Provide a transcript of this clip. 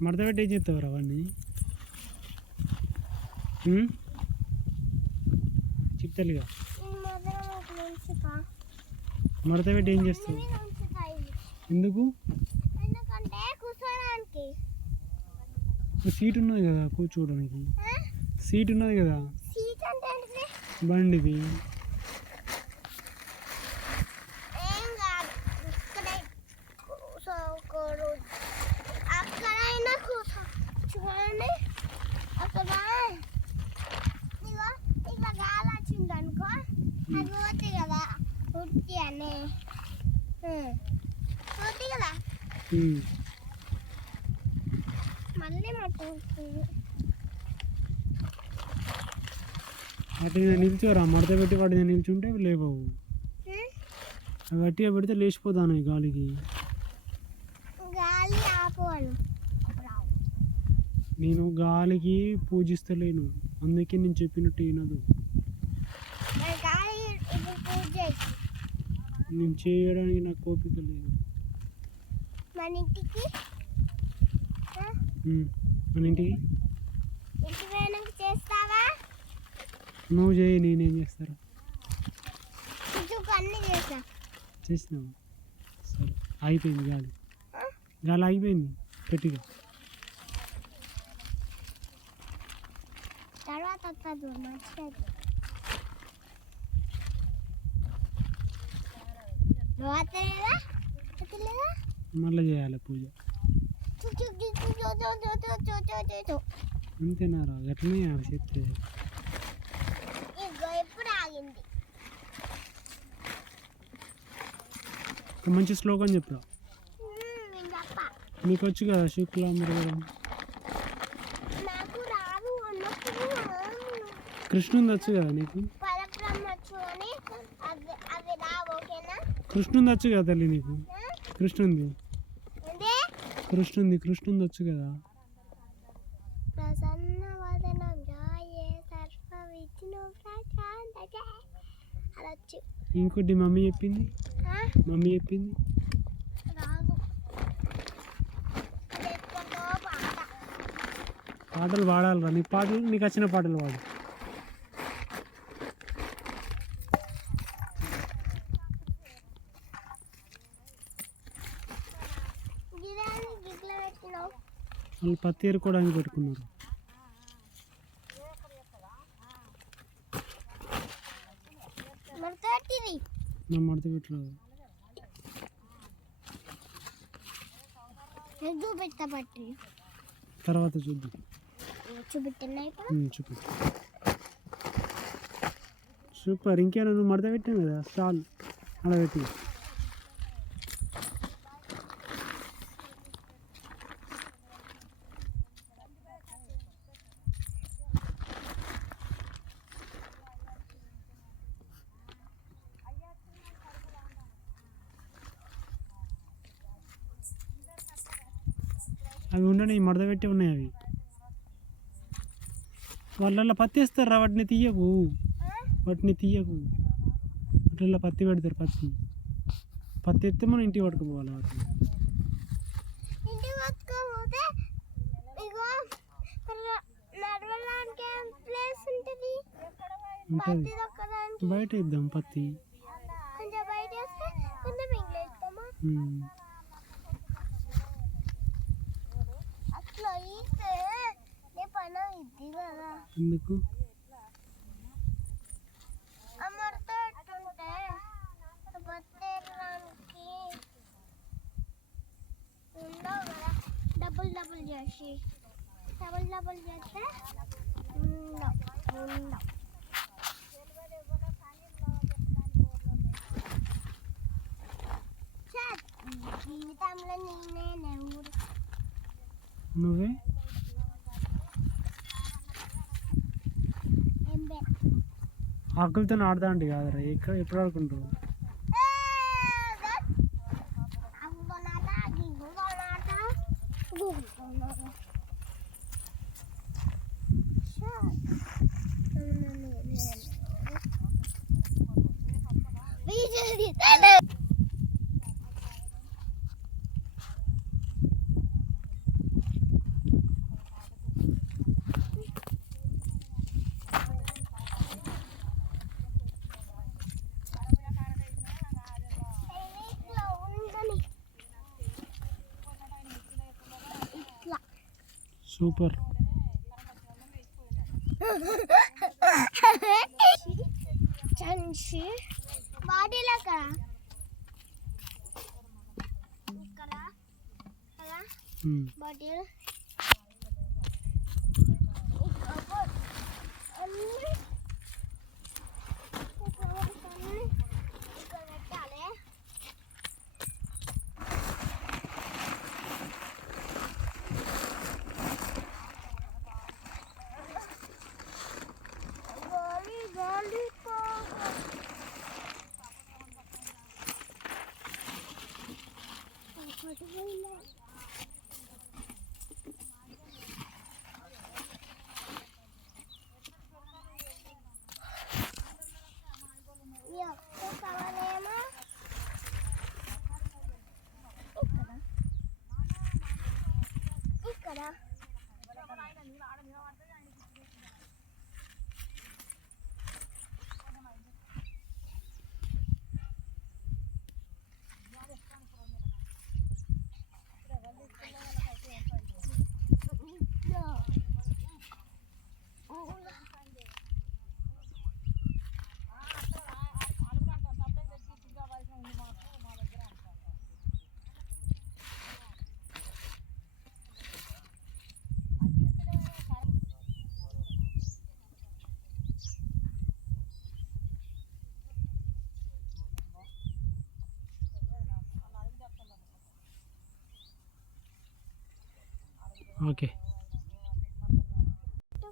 మడత పెట్టి ఏం చేస్తావు అవన్నీ చెప్తారుగా మడత పెట్టి ఏం చేస్తావు ఎందుకు సీట్ ఉన్నది కదా కూర్చోవడానికి సీట్ ఉన్నది కదా బండిది చూడండి అక్కడ ఇట్లా గాలి వచ్చింది అనుకో అది పోతాయి కదా ఉట్టి అని పోతాయి కదా మళ్ళీ మట్టుంది అటు నిల్చోరా మడత పెట్టి వాటి నిల్చుంటే లేవవు అవి గట్టిగా పెడితే లేచిపోతాను గాలికి గాలి ఆపవాను నేను గాలికి పూజిస్తలేను అందుకే నేను చెప్పినట్టు వినదు నేను చేయడానికి నాకు ఓపిక లేదు మన ఇంటికి చేస్తావా నువ్వు చేయి నేనేం చేస్తారా చేసినావా సరే అయిపోయింది గాలి గాలి అయిపోయింది గట్టిగా తర్వాత మళ్ళీ చేయాలి పూజ అంతేనారా ఎట్లనే చెప్తే ఎప్పుడు ఆగింది మంచి శ్లోకం చెప్పురా నీకు వచ్చు కదా శుక్లాంబరధరం కృష్ణుంది వచ్చు కదా నీకు కృష్ణుంది వచ్చు కదా తల్లి నీకు కృష్ణుంది వచ్చు కదా ఇంకోటి మమ్మీ చెప్పింది పాటలు పాడాలి రా నీకు వచ్చిన పాటలు పాడు వాళ్ళు పత్తి ఏరుకోవడానికి పెట్టుకున్నారు మడత పెట్టలేదు తర్వాత చూద్దాం చూపి సూపర్ ఇంకేనా నువ్వు మడత పెట్టాను కదా స్టాల్ అలా పెట్టి అవి ఉండని మడత పెట్టి ఉన్నాయి అవి వాళ్ళ పత్తి వేస్తారు వాటిని తీయకు అట్లా పత్తి పెడతారు పత్తి ఎత్తే మనం ఇంటికి పట్టుకుపోవాలి వాటిని ఉంటుంది బయట ఇద్దాం పత్తి ఎందుకు డబుల్ చేసి చేస్తే జీవితంలో నువ్వే ఆకులతో ఆడతా అంటే కాదరా ఎప్పుడు ఆడుకుంటావు సూపర్. చంచి బాడీలో కదా ఇక్కడ అలా బాటిల్ పెట్టాలి. గాలి కావాలేమో ఇక్కడ ఓకే.